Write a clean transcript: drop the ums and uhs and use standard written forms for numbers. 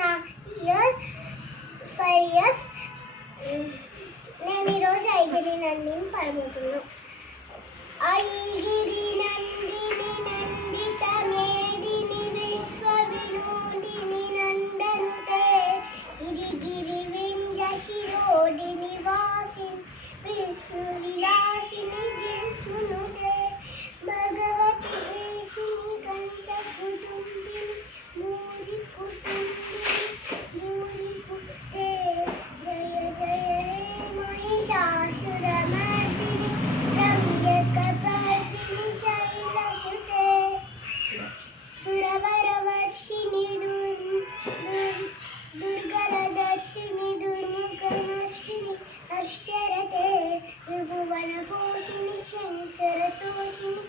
నా year 5 years. నేను ఈరోజు ఐగిరి నందిని పడబోతున్నాను. ఐగిరి నందిని నందిత మేదిని విశ్వ వినోదిని నందనుతే గిరి వింజ శిరోడిని వాసిని విష్ణు విలాసిని జిస్మునుతే భగవతి వేషిని కంఠ కుటుంబిని మూరి కుటుంబిని జయ జయ హే మహిషాసురమర్దిని రమ్యకపర్దిని శైలసుతే సురవరవర్షిణి దుర్గలదర్శిని దుర్ముఖమర్షిణి అక్షరతే విభువనపోషిణి శంకరతోషిణి